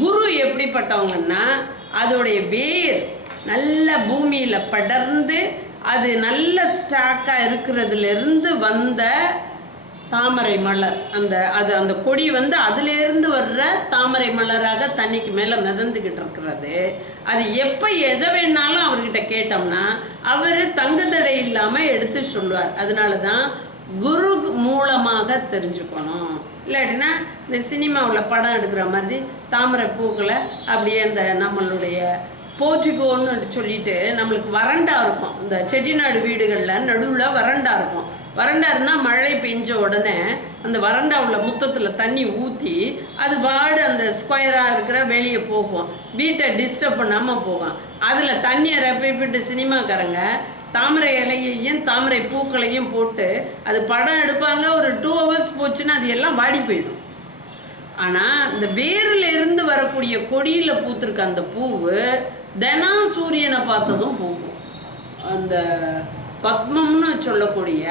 குரு எப்படிப்பட்டவங்கன்னா அதோடைய வேர் நல்ல பூமியில் படர்ந்து அது நல்ல ஸ்டாக்காக இருக்கிறதுலேருந்து வந்த தாமரை மலர். அந்த அது அந்த கொடி வந்து அதுலேருந்து வர்ற தாமரை மலராக தண்ணிக்கு மேலே மிதந்துக்கிட்டு இருக்கிறது. அது எப்போ எதை வேணாலும் அவர்கிட்ட கேட்டோம்னா அவர் தங்குதடை இல்லாமல் எடுத்து சொல்லுவார். அதனால தான் குரு மூலமாக தெரிஞ்சுக்கணும். இல்லாட்டினா இந்த சினிமாவில் படம் எடுக்கிற மாதிரி தாமரை பூக்களை அப்படியே அந்த நம்மளுடைய போர்ச்சுகோன்னு சொல்லிட்டு நம்மளுக்கு வறண்டா இருக்கும். இந்த செட்டிநாடு வீடுகளில் நடுவில் வறண்டா இருக்கும். வறண்டா இருந்தால் மழை பெஞ்ச உடனே அந்த வறண்டாவில் முத்தத்தில் தண்ணி ஊற்றி அது பாடு அந்த ஸ்கொயராக இருக்கிற வெளியே போகும். வீட்டை டிஸ்டர்ப் பண்ணாமல் போகும். அதில் தண்ணியை ரெப்பிட்டு சினிமாக்காரங்க தாமரை இலையையும் தாமரை பூக்களையும் போட்டு அது படம் எடுப்பாங்க. ஒரு டூ ஹவர்ஸ் போச்சுன்னா அது எல்லாம் வாடி போயிடும். ஆனால் இந்த வேரில் இருந்து வரக்கூடிய கொடியில் பூத்திருக்க அந்த பூவு தினம் சூரியனை பார்த்ததும் பூக்கும் அந்த பத்மம்னு சொல்லக்கூடிய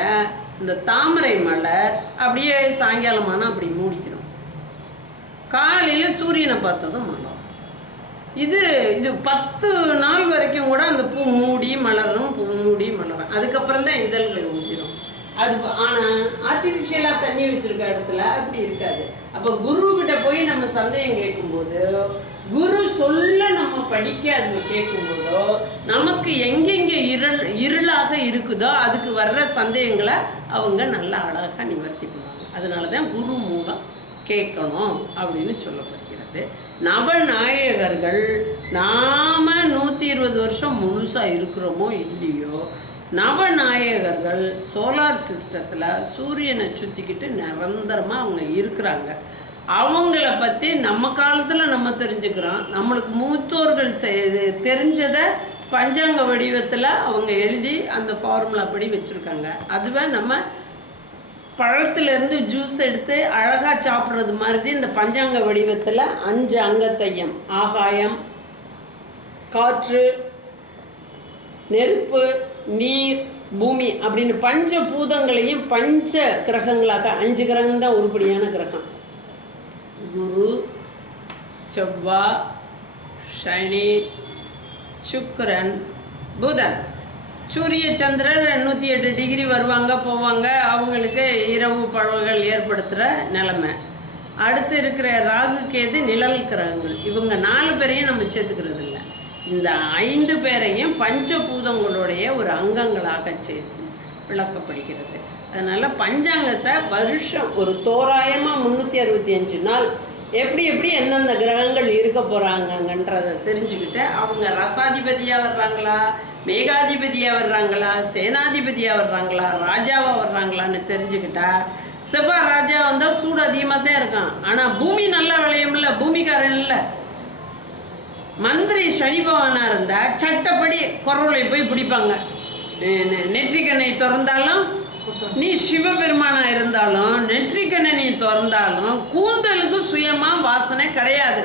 இந்த தாமரை மலர் அப்படியே சாயங்காலமான அப்படி மூடிக்கிறோம் காலையில் சூரியனை பார்த்ததும் மலரும் இது இது பத்து நாள் வரைக்கும் கூட அந்த பூ மூடி மலரும் பூ மூடி மலரும் அதுக்கப்புறம் தான் இதழ்கள் ஊதிரும். அது ஆனால் ஆர்டிஃபிஷியலாக தண்ணி வச்சிருக்க இடத்துல அப்படி இருக்காது. அப்போ குரு கிட்ட போய் நம்ம சந்தேகம் கேட்கும்போது குரு சொல்ல நம்ம படிக்க அது கேட்கும்போதோ நமக்கு எங்கெங்கே இருள் இருளாக இருக்குதோ அதுக்கு வர்ற சந்தேகங்களை அவங்க நல்லா அழகாக நிவர்த்தி பண்ணுவாங்க. அதனால தான் குரு மூலம் கேட்கணும் அப்படின்னு சொல்லப்படுகிறது. நவநாயகர்கள் நாம நூற்றி இருபது வருஷம் முழுசாக இருக்கிறோமோ இல்லையோ நவநாயகர்கள் சோலார் சிஸ்டத்தில் சூரியனை சுற்றிக்கிட்டு நிரந்தரமாக அவங்க இருக்கிறாங்க. அவங்கள பற்றி நம்ம காலத்தில் நம்ம தெரிஞ்சுக்கிறோம். நம்மளுக்கு மூத்தோர்கள் செ- தெரிஞ்சதை பஞ்சாங்க வடிவத்தில் அவங்க எழுதி அந்த ஃபார்முலா படி வச்சுருக்காங்க. அதுவே நம்ம பழத்திலேருந்து ஜூஸ் எடுத்து அழகாக சாப்பிட்றது மாதிரி இந்த பஞ்சாங்க வடிவத்தில் அஞ்சு அங்கத்தையும். ஆகாயம் காற்று நெருப்பு நீர் பூமி அப்படின்னு பஞ்ச பூதங்களையும் பஞ்ச கிரகங்களாக அஞ்சு கிரகம் தான் உருப்படியான கிரகம். குரு செவ்வாய் சனி சுக்கரன் புதன். சூரிய சந்திரன் நூற்றி எட்டு டிகிரி வருவாங்க போவாங்க. அவங்களுக்கு இரவு பழவுகள் ஏற்படுத்துகிற நிலைமை. அடுத்து இருக்கிற ராகு கேது நிழல் கிரகங்கள். இவங்க நாலு பேரையும் நம்ம சேர்த்துக்கிறது இல்லை. இந்த ஐந்து பேரையும் பஞ்சபூதங்களுடைய ஒரு அங்கங்களாக சேர்த்து விளக்கப்படுகிறது. அதனால் பஞ்சாங்கத்தை வருஷம் ஒரு தோராயமாக முந்நூற்றி அறுபத்தி அஞ்சு நாள் எப்படி எப்படி எந்தெந்த கிரகங்கள் இருக்க போகிறாங்கன்றதை தெரிஞ்சுக்கிட்டு அவங்க ரசாதிபதியாக வர்றாங்களா மேகாதிபதியாக வர்றாங்களா சேனாதிபதியாக வர்றாங்களா ராஜாவாக வர்றாங்களான்னு தெரிஞ்சுக்கிட்டா செவ்வாய் ராஜா வந்தால் சூடு அதிகமாக தான் இருக்கான். ஆனால் பூமி நல்லா விளையும்ல பூமிக்காரன் இல்லை. மந்திரி சனி பகவானா இருந்தால் சட்டப்படி குரலை போய் பிடிப்பாங்க. நெற்றிக்கண்ணை திறந்தாலும் நீ சிவபெருமானா இருந்தாலும் நெற்றிக்கண்ணை நீ திறந்தாலும் கூந்தலுக்கு சுயமா வாசனை கிடையாது.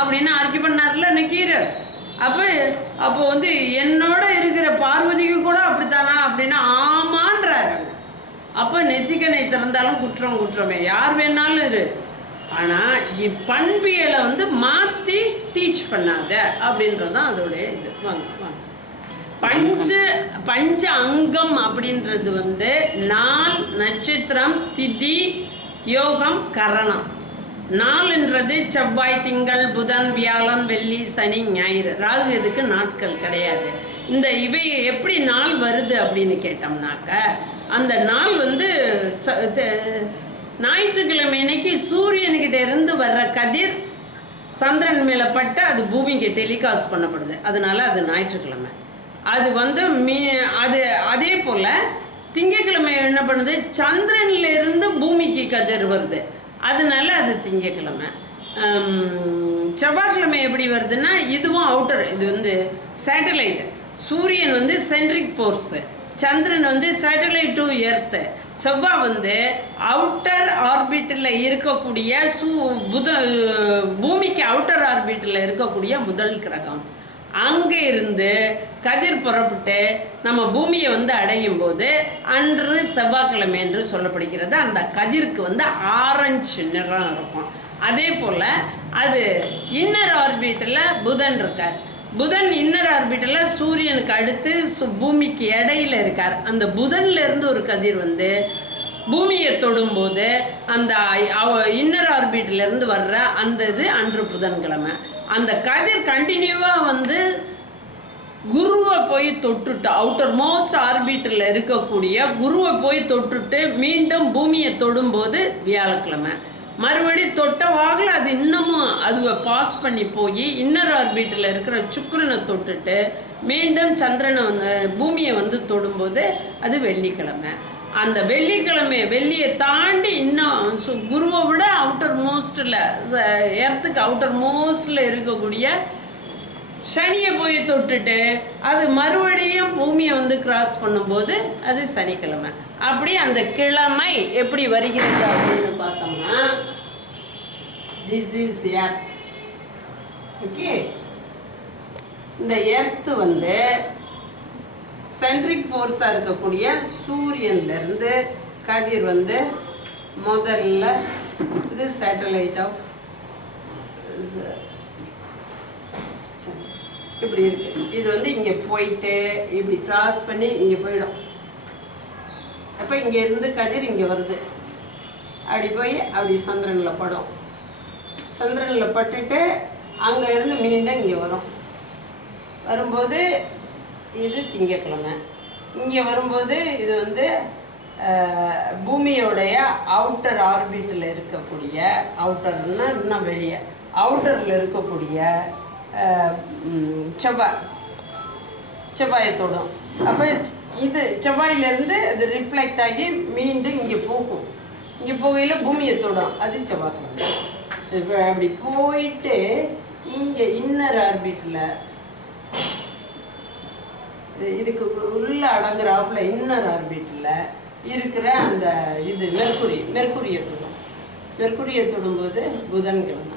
அப்படின்னு அறிக்கை பண்ணார்ல நக்கீரர் அப்போ அப்போ வந்து என்னோட இருக்கிற பார்வதிக்கு கூட அப்படித்தானா அப்படின்னா ஆமான்றாரு அப்போ நெத்திக்கண்ணை திறந்தாலும் குற்றம் குற்றமே. யார் வேணாலும் இரு. ஆனால் பண்பியலை வந்து மாற்றி டீச் பண்ணாத அப்படின்றது தான் அதோடைய இது. வாங்க வாங்க. பஞ்ச பஞ்ச அங்கம் அப்படின்றது வந்து நாள் நட்சத்திரம் திதி யோகம் கரணம். நாள்ன்றது செவ்வாய் திங்கள் புதன் வியாழன் வெள்ளி சனி ஞாயிறு. ராகு இதுக்கு நாட்கள் கிடையாது. இந்த இவை எப்படி நாள் வருது அப்படின்னு கேட்டோம்னாக்க அந்த நாள் வந்து ச- ஞாயிற்றுக்கிழமை இன்னைக்கு சூரியன்கிட்ட இருந்து வர்ற கதிர் சந்திரன் மேலே பட்டு அது பூமிக்கு டெலிகாஸ்ட் பண்ணப்படுது. அதனால அது ஞாயிற்றுக்கிழமை. அது வந்து மீ அது அதே போல் திங்கக்கிழமை என்ன பண்ணுது? சந்திரன்லேருந்து பூமிக்கு கதிர் வருது. அதனால அது திங்கக்கிழமை செவ்வாய்க்கிழமை எப்படி வருதுன்னா இதுவும் அவுட்டர் இது வந்து சேட்டலைட் சூரியன் வந்து சென்ட்ரிக் ஃபோர்ஸு சந்திரன் வந்து சேட்டலைட் டு எர்த்து செவ்வாய் வந்து அவுட்டர் ஆர்பிட்டில் இருக்கக்கூடிய சூ புத பூமிக்கு அவுட்டர் ஆர்பிட்டில் இருக்கக்கூடிய முதல் கிரகம். அங்கே இருந்து கதிர் புறப்பட்டு நம்ம பூமியை வந்து அடையும் போது அன்று செவ்வாய்க்கிழமை என்று சொல்லப்படுகிறது. அந்த கதிருக்கு வந்து ஆரஞ்சு நிறம் இருக்கும். அதே போல் அது இன்னர் ஆர்பிட்டில் புதன் இருக்கார். புதன் இன்னர் ஆர்பிட்டில் சூரியனுக்கு அடுத்து சு- பூமிக்கு இடையில இருக்கார். அந்த புதன்ல இருந்து ஒரு கதிர் வந்து பூமியை தொடும்போது அந்த இன்னர் ஆர்பிட்லேருந்து வர்ற அந்த இது அன்று புதன்கிழமை. அந்த கதிர் கண்டினியூவாக வந்து குருவை போய் தொட்டுட்டு அவுட்டர் மோஸ்ட் ஆர்பிட்டில் இருக்கக்கூடிய குருவை போய் தொட்டுட்டு மீண்டும் பூமியை தொடும்போது வியாழக்கிழமை. மறுபடி தொட்ட வாக்கில் அது இன்னமும் அதுவை பாஸ் பண்ணி போய் இன்னர் ஆர்பிட்டில் இருக்கிற சுக்கரனை தொட்டுட்டு மீண்டும் சந்திரனை வந்து பூமியை வந்து தொடும்போது அது வெள்ளிக்கிழமை. அந்த வெள்ளிக்கிழமை வெள்ளியை தாண்டி இன்னும் சு- குருவை விட அவுட்டர் மோஸ்டில் எர்த்துக்கு அவுட்டர் மோஸ்டில் இருக்கக்கூடிய சனியை போய் தொட்டுட்டு அது மறுபடியும் பூமியை வந்து கிராஸ் பண்ணும்போது அது சனிக்கிழமை. அப்படி அந்த கிழமை எப்படி வருகிறது அப்படின்னு பார்த்தோம்னா திஸ் இஸ் எர்த் ஓகே இந்த எர்த்து வந்து சென்ட்ரிக் ஃபோர்ஸாக இருக்கக்கூடிய சூரியன்லேருந்து கதிர் வந்து முதல்ல இது சேட்டலைட் ஆஃப் இப்படி இருக்கு. இது வந்து இங்கே போயிட்டு இப்படி கிராஸ் பண்ணி இங்கே போயிடும். அப்போ இங்கே இருந்து கதிர் இங்கே வருது. அப்படி போய் அப்படி சந்திரனில் படும். சந்திரனில் பட்டுட்டு அங்கே இருந்து மீண்டும் இங்கே வரும். வரும்போது இது திங்கக்கிழமை இங்கே வரும்போது இது வந்து பூமியோடைய அவுட்டர் ஆர்பிட்டில் இருக்கக்கூடிய அவுட்டர்னா இன்னும் வெளியே அவுட்டரில் இருக்கக்கூடிய செவ்வாய் செவ்வாயை தொடும் அப்போ இது செவ்வாயிலேருந்து அது ரிஃப்ளெக்ட் ஆகி மீண்டும் இங்கே போகும். இங்கே போகையில் பூமியை தொடும் அது செவ்வாய் இப்போ அப்படி போயிட்டு இங்கே இன்னர் ஆர்பிட்டில் இதுக்கு உள்ள அடங்குறாப்புல இன்னர் ஆர்பிட்டில் இருக்கிற அந்த இது மெர்க்குரி மெர்க்குரியை தொடும். மெர்க்குரியை தொடும்போது புதன்கிழமை.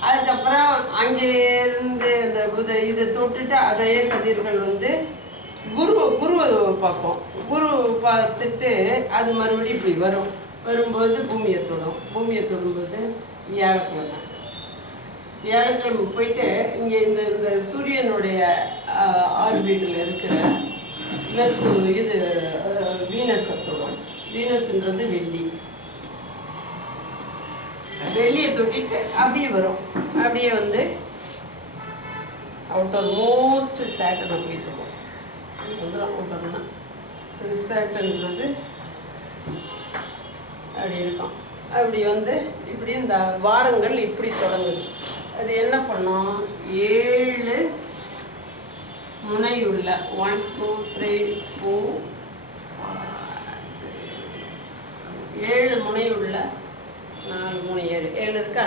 அதுக்கப்புறம் அங்கே இருந்து இந்த புத இதை தொட்டுட்டு அதே கதிர்கள் வந்து குரு குருவை பார்ப்போம். குரு பார்த்துட்டு அது மறுபடியும் இப்படி வரும். வரும்போது பூமியை தொடும். பூமியை தொடும்போது வியாழக்கிழமை. வியாழக்கிழமை போயிட்டு இங்கே இந்த இந்த சூரியனுடைய ஆர்பிட்டில் இருக்கிற மேற்கு இது வீனஸை தொடும் வீனஸ்ன்றது வெள்ளி. வெள்ளியை தொட்டிட்டு அப்படியே வரும். அப்படியே வந்து அவுட்டர் மோஸ்ட் சேட்டனை போயிட்டு இருக்கும் அவுட்டர்னா சேட்டன்றது அப்படி இருக்கும். அப்படி வந்து இப்படி இந்த வாரங்கள் இப்படி தொடங்குது. அது என்ன பண்ணும்? ஏழு முனையுள்ள. ஒன் டூ த்ரீ ஃபோர் ஏழு முனையுள்ள. நாலு மூணு ஏழு. ஏழு இருக்கா?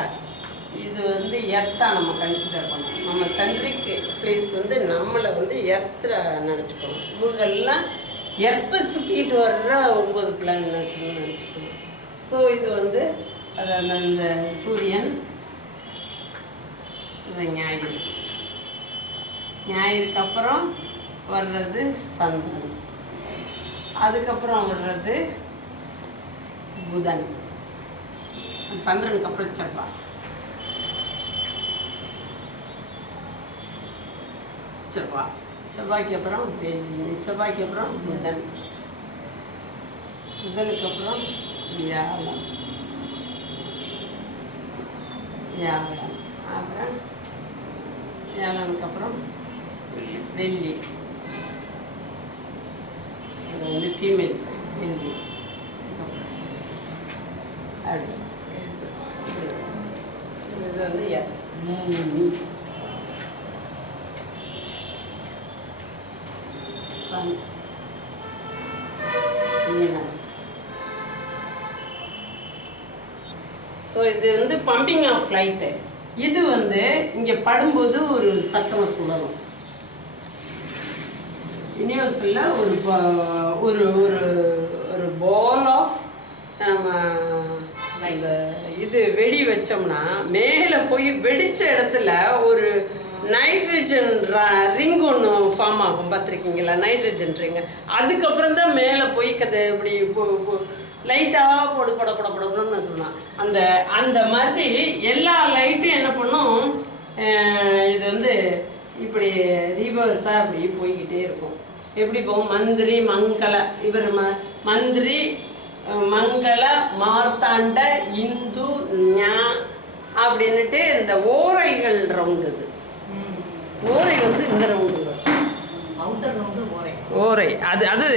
இது வந்து எர்த்தாக நம்ம கன்சிடர் பண்ணணும். நம்ம சென்ட்ரிக் பிளேஸ் வந்து நம்மளை வந்து எர்த்தில் நினச்சிக்கணும். இவங்கெல்லாம் எர்த்தை சுற்றிட்டு வர்ற ஒம்பது பிளான் நினச்சிக்கணும். ஸோ இது வந்து அது அந்த சூரியன் இது ஞாயிறு. ஞாயிறுக்கு அப்புறம் வர்றது சந்திரன் அதுக்கப்புறம் வர்றது புதன். சந்திரனுக்கு அப்புறம் செவ்வாய். செவ்வாய். செவ்வாய்க்கு அப்புறம் வெள்ளி. செவ்வாய்க்கு அப்புறம் புதன். புதனுக்கு அப்புறம் வியாழம் வியாழம் அப்புறம் வியாழனுக்கு அப்புறம் வெள்ளி. அது வந்து ஃபீமேல் சைடு வெள்ளி. அடுத்து. இது வந்து பூமி. சன் வீனஸ் ஸோ இது வந்து பம்பிங் ஆஃப் ஃப்ளைட்டு இது வந்து இங்கே படும்போது ஒரு சத்தம் சுழலும் யூனிவர்ஸில் ஒரு ஒரு ஒரு ஒரு பால் ஆஃப் நம்ம இந்த இது வெடி வச்சோம்னா மேலே போய் வெடித்த இடத்துல ஒரு நைட்ரஜன் ரிங் ஒன்று ஃபார்ம் ஆகும். பார்த்துருக்கீங்களா? நைட்ரஜன் ரிங் அதுக்கப்புறம் தான் மேலே போய் கதை இப்படி லைட்டாக போடு பட பட படன்னு அந்த அந்த மாதிரி எல்லா லைட் இது வந்து இப்படி ரிவர்ஸாக அப்படி போய்கிட்டே இருக்கும். எப்படி போகும்? மந்திரி மங்கள. இவர் ம மந்திரி மங்கள மார்த்தாண்ட இந்து ஞா அப்படின்னுட்டு இந்த ஓரைகள் ரவுண்டு இது ஓரை வந்து இந்த ரவுண்டு ஓரை. அது அது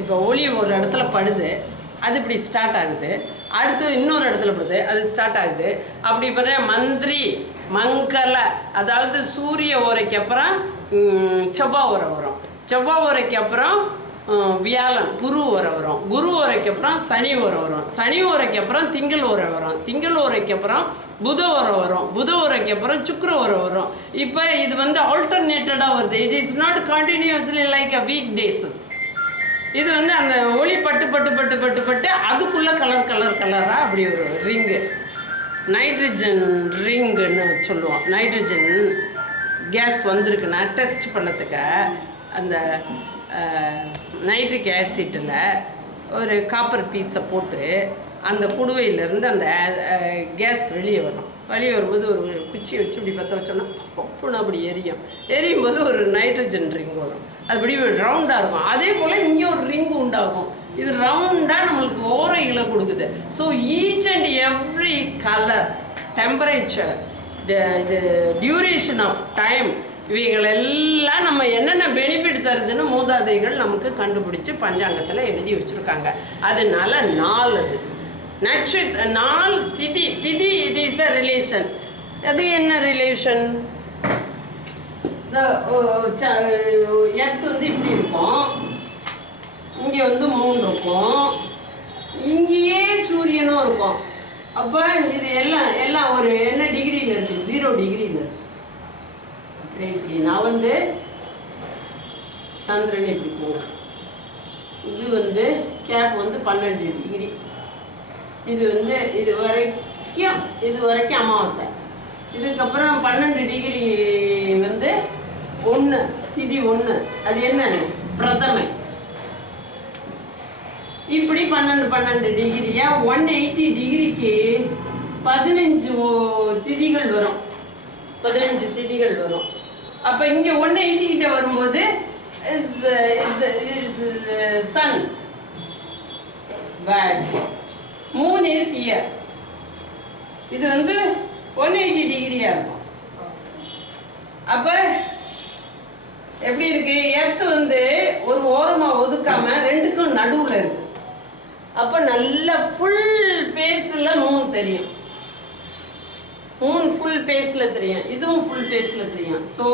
இப்போ ஒளி ஒரு இடத்துல படுது. அது இப்படி ஸ்டார்ட் ஆகுது. அடுத்து இன்னொரு இடத்துல படுது. அது ஸ்டார்ட் ஆகுது. அப்படி பார்த்தா மந்திரி. மங்கள. அதாவது சூரிய உரைக்கு அப்புறம் செவ்வாய் உரை வரும். செவ்வாய் உரைக்கு அப்புறம் வியாழன் குரு உரை வரும். குரு உரைக்கு அப்புறம் சனி உரை வரும். சனி உரைக்கு அப்புறம் திங்கள் உரை வரும். திங்கள் உரைக்கு அப்புறம் புத உரை வரும். புத உரைக்கு அப்புறம் சுக்கர உரை வரும். இப்போ இது வந்து ஆல்டர்னேட்டடாக வருது. It is not continuously like a week days இது வந்து அந்த ஒளி பட்டு பட்டு பட்டு பட்டு பட்டு அதுக்குள்ளே கலர் கலர் கலராக அப்படி ஒரு ரிங்கு நைட்ரஜன் ரிங்குன்னு சொல்லுவோம். நைட்ரஜன் கேஸ் வந்திருக்குன்னா டெஸ்ட் பண்ணதுக்கு அந்த நைட்ரிக் ஆசிட்டில் ஒரு காப்பர் பீஸை போட்டு அந்த குடுவையிலேருந்து அந்த கேஸ் வெளியே வரும். வெளியே வரும்போது ஒரு குச்சியை வச்சு இப்படி பற்ற வச்சோன்னா பொப்புன்னு அப்படி எரியும். எரியும் போது ஒரு நைட்ரஜன் ரிங் வரும். அது இப்படி ரவுண்டாக இருக்கும். அதே போல் இங்கே ஒரு ரிங் உண்டாகும். இது ரவுண்டாக நம்மளுக்கு ஓரைகளை கொடுக்குது. So each and every colour temperature இது டியூரேஷன் ஆஃப் டைம் இவைகள் எல்லாம் நம்ம என்னென்ன பெனிஃபிட் தருதுன்னு மூதாதைகள் நமக்கு கண்டுபிடிச்சு பஞ்சாங்கத்தில் எழுதி வச்சுருக்காங்க. அதனால நாள் அது நட்சத் நாள் திதி திதி இட் இஸ் அ ரிலேஷன் அது என்ன ரிலேஷன் uh, எர்த் uh, வந்து இப்படி இருக்கும். இங்கே வந்து மூணு இருக்கும். இங்கேயே சூரியனும் இருக்கும். அப்போ இது எல்லாம் எல்லாம் ஒரு என்ன டிகிரியில் இருக்குது ஜீரோ டிகிரியில் அப்படியே இப்படி நான் வந்து சந்திரன் இப்படி போவேன் இது வந்து கேப் வந்து பன்னெண்டு டிகிரி இது வந்து இது வரைக்கும் இது வரைக்கும் அமாவாசை. இதுக்கப்புறம் பன்னெண்டு டிகிரி வந்து ஒன்று திதி ஒன்று அது என்ன? பிரதமை. இப்படி பன்னெண்டு பன்னெண்டு டிகிரியா ஒன் எயிட்டி டிகிரிக்கு பதினஞ்சு ஓ- திதிகள் வரும். பதினஞ்சு திதிகள் வரும். அப்போ இங்கே ஒன் எயிட்டி கிட்ட வரும்போது sun bad moon is year இது வந்து ஒன் எயிட்டி டிகிரியா இருக்கும். அப்போ எப்படி இருக்கு? எர்த்து வந்து ஒரு ஓரமாக ஒதுக்காம ரெண்டுக்கும் நடுவில் இருக்கு. அப்ப நல்ல ஃபுல் ஃபேஸ்ல மூணு தெரியும். மூணு ஃபுல் ஃபேஸ்ல தெரியும். இதுவும் ஃபுல் ஃபேஸ்ல தெரியும். ஸோ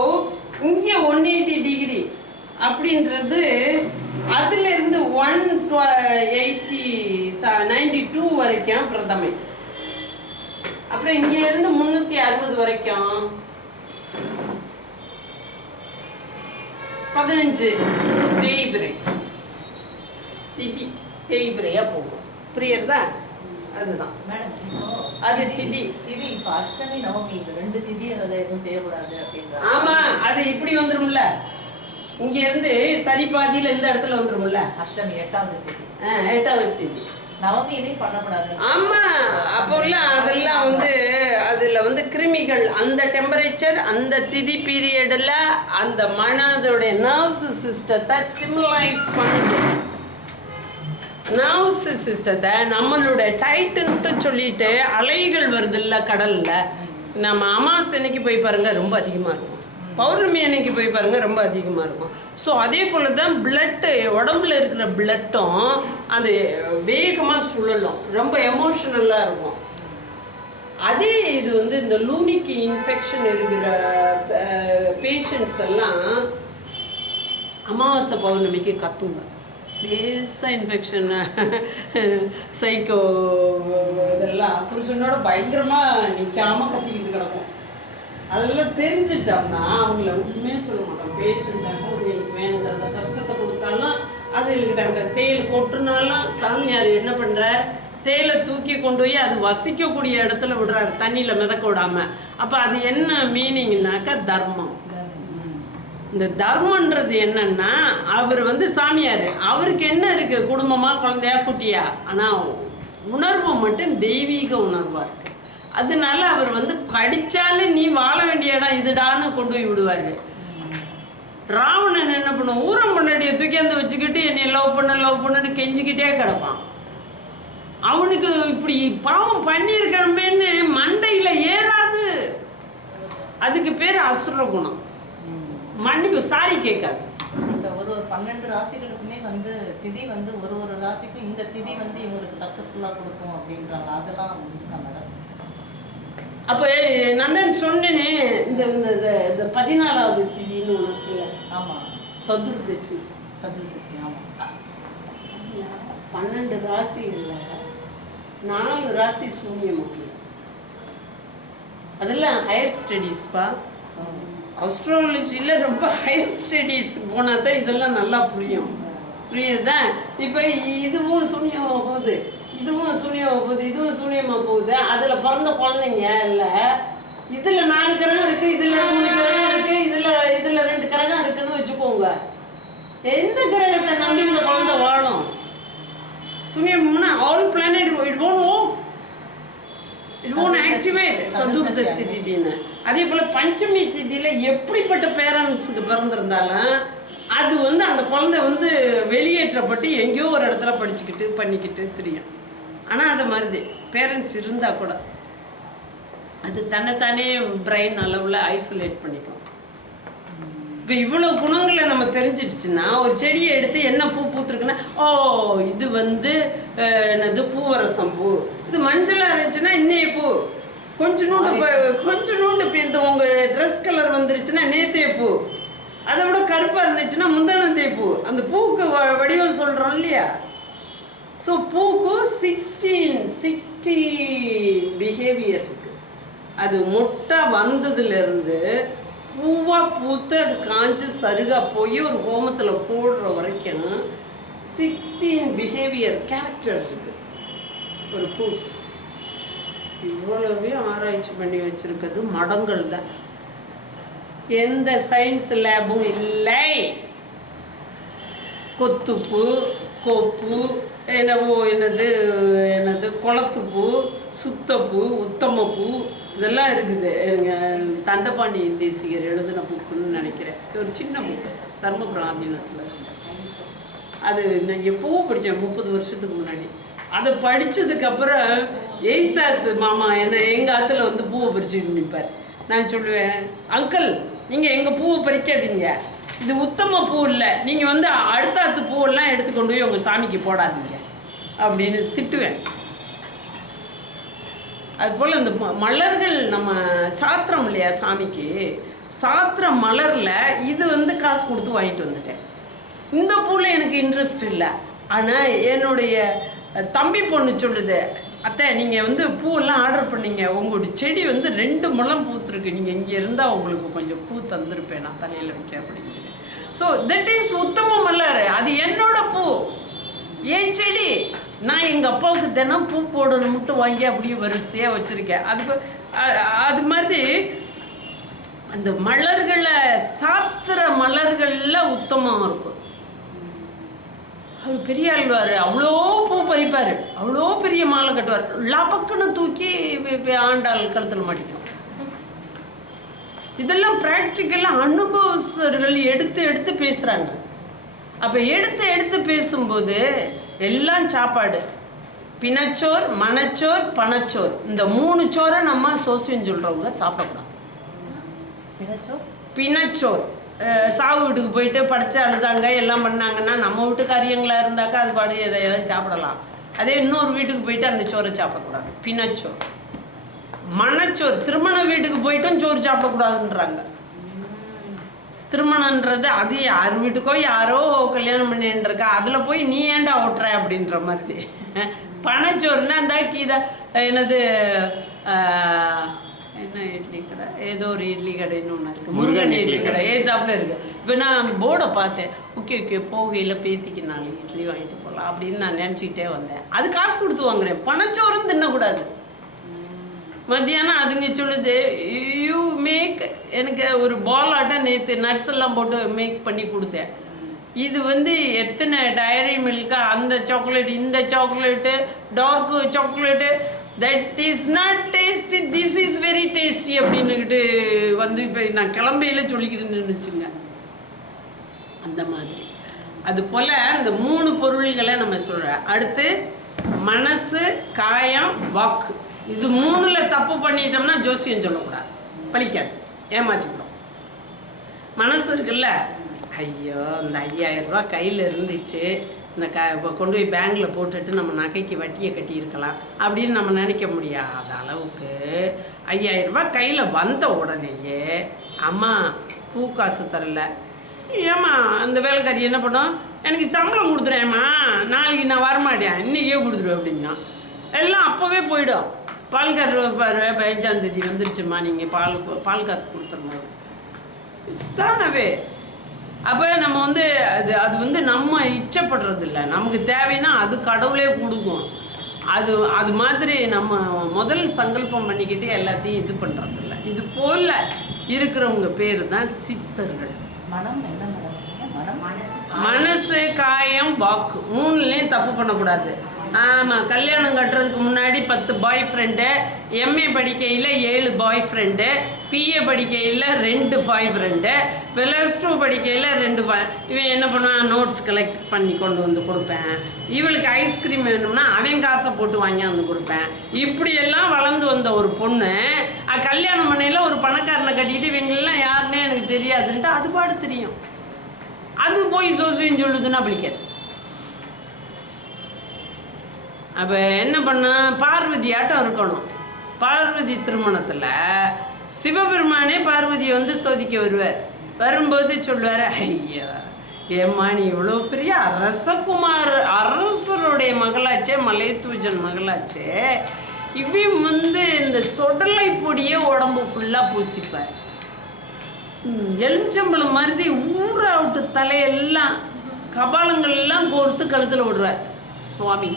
இங்கே ஒன் எயிட்டி டிகிரி அப்படின்றது அதுலேருந்து one two eighty ninety two வரைக்கும் பிரதமை. அப்புறம் இங்கேருந்து இருந்து அறுபது வரைக்கும். பதினஞ்சு தேய்பிரை. திதி தேய்பிரையா போகும். புரியுறதா? அதுதான். அது திதி. திதி. இப்போ அஷ்டமி நவமி இந்த ரெண்டு திதி அதில் எதுவும் செய்யக்கூடாது அப்படின்ற ஆமா அது இப்படி வந்துரும்ல. இங்க இருந்து சரி பாதியில இந்த இடத்துல வந்துரும்ல. அஷ்டமி எட்டாவது திதி. ஆ, எட்டாவது திதி. நவமியிலையும் பண்ணக்கூடாது. ஆமா அப்போல்லாம் அதெல்லாம் வந்து அதுல வந்து கிருமிகள் அந்த டெம்பரேச்சர் அந்த திதி பீரியட்ல அந்த மனதோடைய நர்வ்ஸ் சிஸ்டத்தை ஸ்டிமுலைஸ் பண்ணுது. நர்வ்ஸ் சிஸ்டத்தை நம்மளோட டைட்டுன்ட்டு சொல்லிட்டு அலைகள் வருதுல்ல கடலில். நம்ம அமாவாசை அன்னைக்கு போய் பாருங்கள் ரொம்ப அதிகமாக இருக்கும். பௌர்ணமி அன்னைக்கு போய் பாருங்கள் ரொம்ப அதிகமாக இருக்கும். ஸோ அதே போல் தான் பிளட்டு உடம்புல இருக்கிற பிளட்டும் அது வேகமாக சுழலும். ரொம்ப எமோஷனலாக இருக்கும். அதே இது வந்து இந்த லூனிக்கு இன்ஃபெக்ஷன் இருக்கிற பேஷண்ட்ஸ் எல்லாம் அமாவாசை பௌர்ணமிக்கு கத்துங்க. லேசாக இன்ஃபெக்ஷன் சைக்கோ இதெல்லாம் புருஷனோட பயங்கரமாக நிற்காம கத்திக்கிட்டு கிடக்கும். அதெல்லாம் தெரிஞ்சிட்டோம்னா அவங்கள உண்மையே சொல்ல மாட்டோம். பேஷண்ட்டாக உங்களுக்கு வேணுங்கிறத கஷ்டத்தை கொடுத்தாலும் அது இருக்கிட்டாங்க தேயில் கொட்டுனாலும் சாமியார் என்ன பண்ணுற தேயிலை தூக்கி கொண்டு போய் அது வசிக்கக்கூடிய இடத்துல விடுறாரு. தண்ணியில் மிதக்க விடாமல் அப்போ அது என்ன மீனிங்னாக்கா தர்மம். இந்த தர்மன்றது என்னன்னா அவர் வந்து சாமியார். அவருக்கு என்ன இருக்கு? குடும்பமா குழந்தையா குட்டியா? ஆனா உணர்வு மட்டும் தெய்வீக உணர்வா இருக்கு. அதனால அவர் வந்து கடிச்சாலே நீ வாழ வேண்டிய இடம் இதுடான்னு கொண்டு போய் விடுவாரு. ராவணன் என்ன பண்ணுவான்? ஊரம் பொண்டாட்டியை தூக்கியாந்து வச்சுக்கிட்டு என்னை லவ் பண்ண லவ் பண்ணுன்னு கெஞ்சிக்கிட்டே கிடப்பான். அவனுக்கு இப்படி பாவம் பண்ணியிருக்கணுமேன்னு மண்டையில ஏறாது. அதுக்கு பேர் அசுர குணம் மன்னிப்பு சாரி கேட்காது. இந்த ஒரு ஒரு பன்னெண்டு ராசிகளுக்குமே வந்து திதி வந்து ஒரு ஒரு ராசிக்கும் இந்த திதி வந்து இவங்களுக்கு சக்ஸஸ்ஃபுல்லாக கொடுக்கும் அப்படின்றாங்க. அதெல்லாம் மேடம் அப்போ நான் தான் சொன்னேனே இந்த இந்த இந்த- பதினாலாவது திதின்னு ஒன்று இருக்குல்ல ஆமாம் சதுர்தசி சதுர்தசி ஆமாம் பன்னெண்டு ராசி இல்லை நாலு ராசி சூன்யம் அதெல்லாம் ஹையர் ஸ்டடீஸ்ப்பா அஸ்ட்ராலஜியில் ரொம்ப ஹையர் ஸ்டடீஸ் போனால் தான் இதெல்லாம் நல்லா புரியும். புரியுதா? இப்போ இதுவும் சூன்யமாக போகுது. இதுவும் சூன்யமாக போகுது. இதுவும் சூன்யமாக போகுது. அதில் பிறந்த குழந்தைங்க இல்லை. இதில் நாலு கிரகம் இருக்குது இதில் மூணு கிரகம் இருக்குது இதில் இதில் ரெண்டு கிரகம் இருக்குதுன்னு வச்சுக்கோங்க. எந்த கிரகத்தை நம்பி இந்த குழந்தை வாழும்? சூன்யம்னா all planet it own oh you one activate சதுர்தசி திதின்னு. அதே போல பஞ்சமி திதியில எப்படிப்பட்ட பேரண்ட்ஸுக்கு பிறந்திருந்தாலும் அது வந்து அந்த குழந்தை வந்து வெளியேற்றப்பட்டு எங்கேயோ ஒரு இடத்துல படிச்சுக்கிட்டு பண்ணிக்கிட்டு தெரியும். ஆனா அது மாதிரி பேரண்ட்ஸ் இருந்தா கூட. அது தன்னைத்தானே பிரெயின் அளவில் ஐசோலேட் பண்ணிக்கும். இப்போ இவ்வளோ குணங்களை நம்ம தெரிஞ்சிடுச்சுன்னா ஒரு செடியை எடுத்து என்ன பூ பூத்துருக்குன்னா ஓ இது வந்து என்னது பூவரசம் பூ. இது மஞ்சளாக இருந்துச்சுன்னா இன்னைய பூ. கொஞ்சோண்டு கொஞ்சோண்டு இப்போ இந்த உங்கள் ட்ரெஸ் கலர் வந்துருச்சுன்னா நேத்தைய பூ. அதை விட கருப்பாக இருந்துச்சுன்னா முந்தானத்தைய பூ. அந்த பூக்கு வ- வடிவம் சொல்கிறோம் இல்லையா? ஸோ பூக்கு சிக்ஸ்டீன் சிக்ஸ்டீன் பிஹேவியர் இருக்கு. அது மொட்டை வந்ததுலேருந்து பூவாக பூத்து அது காஞ்சு சருகா போய் ஒரு ஹோமத்தில் போடுற வரைக்கும் சிக்ஸ்டீன் பிஹேவியர் கேரக்டர் இருக்கு. ஒரு பூ இவ்வளவையும் ஆராய்ச்சி பண்ணி வச்சிருக்கிறது மடங்கள் தான். எந்த சயின்ஸ் லேபும் இல்லை. கொத்துப்பூ கொப்பு என்னவோ என்னது என்னது குளத்துப்பூ சுத்தப்பூ உத்தமப்பூ இதெல்லாம் இருக்குது. எங்கள் தண்டபாணி தேசிகர் எழுதின புக்குன்னு நினைக்கிறேன். ஒரு சின்ன புக்கு தர்மபுரம் ஆதீனத்தில் அது நான் எப்போவோ படித்தேன் முப்பது வருஷத்துக்கு முன்னாடி. அதை படித்ததுக்கப்புறம் எய்த்தாத்து மாமா என்ன எங்கள் ஆற்றுல வந்து பூவை பறிச்சுட்டு நிற்பார் நான் சொல்லுவேன் அங்கிள் நீங்கள் எங்கள் பூவை பறிக்காதீங்க. இது உத்தம பூ இல்லை. நீங்கள் வந்து அடுத்தாத்து பூவெல்லாம் எடுத்து கொண்டு போய் உங்கள் சாமிக்கு போடாதீங்க. அப்படின்னு திட்டுவேன். அதுபோல் இந்த ம- மலர்கள் நம்ம சாத்திரம் இல்லையா சாமிக்கு? சாத்திர மலரில் இது வந்து காசு கொடுத்து வாங்கிட்டு வந்துட்டேன். இந்த பூவில் எனக்கு இன்ட்ரெஸ்ட் இல்லை. ஆனால் என்னுடைய தம்பி பொண்ணு சொல்லுது அத்தை நீங்கள் வந்து பூவெல்லாம் ஆர்டர் பண்ணீங்க. உங்களுடைய செடி வந்து ரெண்டு முளம் பூத்துருக்கு. நீங்கள் இங்கே இருந்தால் உங்களுக்கு கொஞ்சம் பூ தந்திருப்பேன். நான் தலையில் வைக்க அப்படிங்கிறது ஸோ தட் இஸ் உத்தம மலர். அது என்னோட பூ. ஏன் செடி. நான் எங்கள் அப்பாவுக்கு தினம் பூ போடணும் மட்டும் வாங்கி அப்படியே வரிசையாக வச்சுருக்கேன். அது அது மாதிரி அந்த மலர்களை சாத்துற மலர்களில் உத்தமம் இருக்கும். அவர் பெரிய ஆழ்வார் அவ்வளோ பூ பறிப்பார். அவ்வளோ பெரிய மாலை கட்டுவார். லபக்குன்னு தூக்கி ஆண்டாள் கழுத்தில் மாட்டிக்கும். இதெல்லாம் ப்ராக்டிக்கலாக அனுபவஸ்தர்கள் எடுத்து எடுத்து பேசுகிறாங்க அப்போ எடுத்து எடுத்து பேசும்போது எல்லாம் சாப்பாடு. பிணச்சோர் மணச்சோர் பணச்சோர். இந்த மூணு சோரை நம்ம சோசியம் சொல்கிறவங்க சாப்பிடக்கூடாது. பிணைச்சோ பிணச்சோர். அஹ் சாவு வீட்டுக்கு போயிட்டு படித்து அழுதாங்க எல்லாம் பண்ணாங்கன்னா நம்ம வீட்டுக்காரியங்களா இருந்தாக்கா அது பாடு எதை எதாவது சாப்பிடலாம். அதே இன்னொரு வீட்டுக்கு போயிட்டு அந்த சோறை சாப்பிடக்கூடாது. பிணச்சோர் மணச்சோறு. திருமண வீட்டுக்கு போயிட்டும் சோறு சாப்பிடக்கூடாதுன்றாங்க. திருமணன்றது அது யார் வீட்டுக்கோ யாரோ கல்யாணம் பண்ணிட்டுருக்கா அதில் போய் நீ ஏன்டா ஓட்டுற அப்படின்ற மாதிரி. பணச்சோறுனா அந்த கீதா என்னது என்ன இட்லி கடை? ஏதோ ஒரு இட்லி கடைன்னு ஒன்று இருக்குது முருகன் இட்லி கடை. ஏதாப்புல இருக்கு. இப்போ நான் போர்டை பார்த்தேன். ஓகே ஓகே போகையில் பேத்திக்கு நாலு இட்லி வாங்கிட்டு போகலாம் அப்படின்னு நான் நினச்சிக்கிட்டே வந்தேன். அது காசு கொடுத்து வாங்குறேன். பணச்சோறும் தின்னக்கூடாது. மத்தியானம் அதுங்க சொல்லுது யூ மேக் எனக்கு ஒரு பால் ஆட்டம் நேற்று நட்ஸ் எல்லாம் போட்டு மேக் பண்ணி கொடுத்தேன். இது வந்து எத்தனை டயரி மில்கா அந்த சாக்லேட் இந்த chocolate dark chocolate that is not tasty this is very tasty அப்படின்னுக்கிட்டு வந்து இப்போ நான் கிளம்பையில சொல்லிக்கிட்டு நின்றுச்சுங்க அந்த மாதிரி. அது போல் இந்த மூணு பொருள்களை நம்ம சொல்கிறேன் அடுத்து மனசு காயம் வாக்கு. இது மூணில் தப்பு பண்ணிட்டோம்னா ஜோசியம் சொல்லக்கூடாது. பழிக்காது. ஏமாற்றிக்கிறோம் மனசு இருக்குல்ல? ஐயோ இந்த ஐயாயிரம் ரூபா கையில் இருந்துச்சு. இந்த க இப்போ கொண்டு போய் பேங்கில் போட்டுட்டு நம்ம நகைக்கு வட்டியை கட்டியிருக்கலாம். அப்படின்னு நம்ம நினைக்க முடியாத அளவுக்கு ஐயாயிரம் ரூபாய் கையில் வந்த உடனேயே அம்மா பூ காசு தரல. ஏம்மா அந்த வேலைக்காரி என்ன பண்ணும் எனக்கு சம்பளம் கொடுத்துறேம்மா. நாளைக்கு நான் வரமாட்டேன். இன்றைக்கே கொடுத்துருவேன் அப்படின்னா எல்லாம் அப்போவே போயிடும். பால் கரு பதினஞ்சாம் தேதி வந்துருச்சுமா நீங்கள் பால் பால் காசு கொடுத்துருங்க இட்ஸ் கான் அவே அப்போ நம்ம வந்து அது அது நம்ம இச்சப்படுறது இல்லை நமக்கு தேவைன்னா அது கடவுளே கொடுக்கும். அது அது மாதிரி நம்ம முதல் சங்கல்பம் பண்ணிக்கிட்டு எல்லாத்தையும் இது பண்ணுறது இல்லை இது போல் இருக்கிறவங்க பேர் தான் சித்தர்கள். மனம்? மனசு காயம் வாக்கு. மூணுலேயும் தப்பு பண்ணக்கூடாது. ஆமாம் கல்யாணம் கட்டுறதுக்கு முன்னாடி பத்து பாய் ஃப்ரெண்டு எம்ஏ படிக்கையில் ஏழு பாய் ஃப்ரெண்டு பிஏ படிக்கையில் ரெண்டு பாய் ஃப்ரெண்டு ப்ளஸ் டூ படிக்கையில் ரெண்டு பாய் இவன் என்ன பண்ணுவான்? நோட்ஸ் கலெக்ட் பண்ணி கொண்டு வந்து கொடுப்பேன். இவளுக்கு ஐஸ்கிரீம் வேணும்னா அவன் காசை போட்டு வாங்கி வந்து கொடுப்பேன். இப்படியெல்லாம் வளர்ந்து வந்த ஒரு பொண்ணு கல்யாணம் பண்ணையில் ஒரு பணக்காரனை கட்டிக்கிட்டு இவங்களெல்லாம் யாருன்னே எனக்கு தெரியாதுன்ட்டு அது பாடு தெரியும். அது போய் சோசியம் சொல்லுதுன்னா பிடிக்காது அப்போ என்ன பண்ண? பார்வதியாட்டம் இருக்கணும். பார்வதி திருமணத்தில் சிவபெருமானே பார்வதியை வந்து சோதிக்க வருவார். வரும்போது சொல்லுவார் ஐயா ஏம்மா நீ இவ்வளோ பெரிய அரசகுமார் அரசருடைய மகளாச்சே மலையத்தூஜன் மகளாச்சே. இவன் வந்து இந்த சொடலை பொடியே உடம்பு ஃபுல்லாக பூசிப்பார். எலுமிச்சம்பளம் மருதி மாதிரி ஊற விட்டு தலையெல்லாம் கபாலங்கள் எல்லாம் கோர்த்து கழுத்தில் விடுறார். சுவாமி.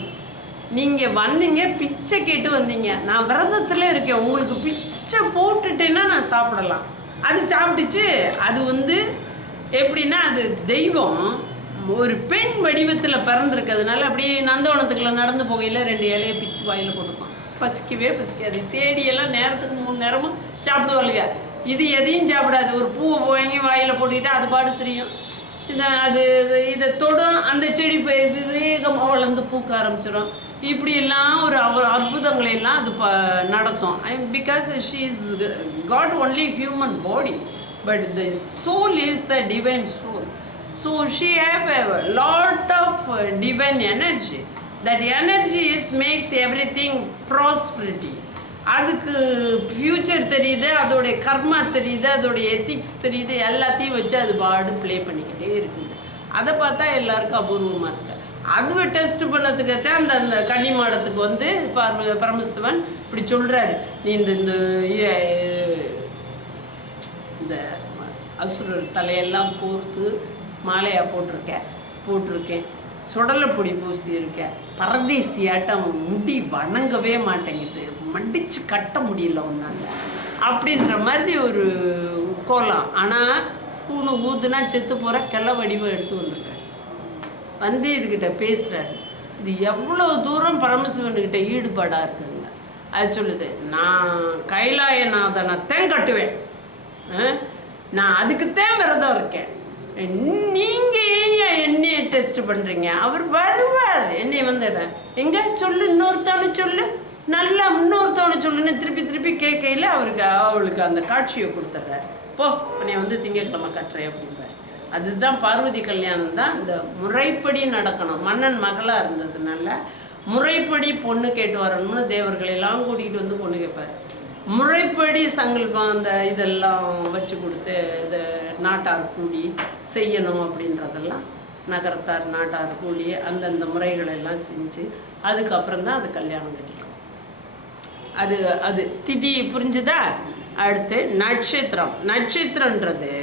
நீங்கள் வந்தீங்க பிச்சை கேட்டு வந்தீங்க. நான் விரதத்தில் இருக்கேன். உங்களுக்கு பிச்சை போட்டுட்டேன்னா நான் சாப்பிடலாம். அது சாப்பிட்டுச்சு. அது வந்து எப்படின்னா அது தெய்வம். ஒரு பெண் வடிவத்தில் பிறந்திருக்கிறதுனால அப்படியே நந்தவனத்துக்குள்ள நடந்து போகையில் ரெண்டு இலையை பிச்சு வாயில் போட்டுக்கும். பசிக்கவே பசிக்காது. செடியெல்லாம் நேரத்துக்கு மூணு நேரமும் சாப்பிடுவாளுங்க. இது எதையும் சாப்பிடாது. ஒரு பூவை வாங்கி வாயில் போட்டுக்கிட்டு அது பாடு தெரியும். இந்த அது இது- இதை தொடும். அந்த செடி வேகமாக வளர்ந்து பூக்க ஆரம்பிச்சிடும் இப்படியெல்லாம் ஒரு அவ- அற்புதங்களை எல்லாம் அது ப நடத்தும். Because she is got only human body but the soul is a divine soul so she have a lot of divine energy that energy is makes everything prosperity. அதுக்கு ஃப்யூச்சர் தெரியுது அதோடைய கர்மா தெரியுது அதோடைய எத்திக்ஸ் தெரியுது எல்லாத்தையும் வச்சு அது பாடு ப்ளே பண்ணிக்கிட்டே இருக்குது. அதை பார்த்தா எல்லாருக்கும் அபூர்வமாக இருக்கு. அதுவை டெஸ்ட் பண்ணதுக்கு தான் அந்த அந்த கன்னி மாடத்துக்கு வந்து பார்வ பரமசிவன் இப்படி சொல்கிறாரு நீ இந்த இந்த இந்த அசுரர் தலையெல்லாம் கோர்த்து மாலையாக போட்டிருக்கேன் போட்டிருக்கேன். சுடலைப்பொடி பூசி இருக்கேன் பரதேசியாட்டம் முடி வணங்கவே மாட்டேங்குது. மடிச்சு கட்ட முடியல ஒன்றால் அப்படின்ற மாதிரி ஒரு கோலம். ஆனால் பூணு ஊதுனா செத்து போகிற கிள வடிவம் எடுத்து வந்திருக்க வந்து இதுகிட்ட பேசுகிறாரு இது எவ்வளோ தூரம் பரமசிவன்கிட்ட ஈடுபாடாக இருக்குதுங்க. அது சொல்லுது நான் கைலாயநாதனைத்தான் கட்டுவேன். ஆ? நான் அதுக்குத்தான் விரதம் இருக்கேன். நீங்கள் ஏன் என்னைய டெஸ்ட் பண்ணுறீங்க அவர் வருவார். என்னை வந்துடுறேன் எங்கே? சொல்லு இன்னொருத்தவனை சொல்லு. நல்லா இன்னொருத்தவனை சொல்லுன்னு திருப்பி திருப்பி கேட்கையில் அவருக்கு அவளுக்கு அந்த காட்சியை கொடுத்துட்றாரு. போ உன்னை வந்து திங்கட்கிழமை கட்டுறேன் அப்படின்றார் அதுதான் பார்வதி கல்யாணம் தான் இந்த முறைப்படி நடக்கணும். மன்னன் மகளாக இருந்ததுனால முறைப்படி பொண்ணு கேட்டு வரணும்னு தேவர்களெல்லாம் கூட்டிகிட்டு வந்து பொண்ணு கேட்பார் முறைப்படி சங்கல்பம் அந்த இதெல்லாம் வச்சு கொடுத்து இது நாட்டார் கூடி செய்யணும் அப்படின்றதெல்லாம் நகரத்தார் நாட்டார் கூலி அந்தந்த முறைகளெல்லாம் செஞ்சு அதுக்கப்புறம் தான் அது கல்யாணம் கட்டிக்கும். அது அது திதி புரிஞ்சுதா? அடுத்து நட்சத்திரம். நட்சத்திரன்றது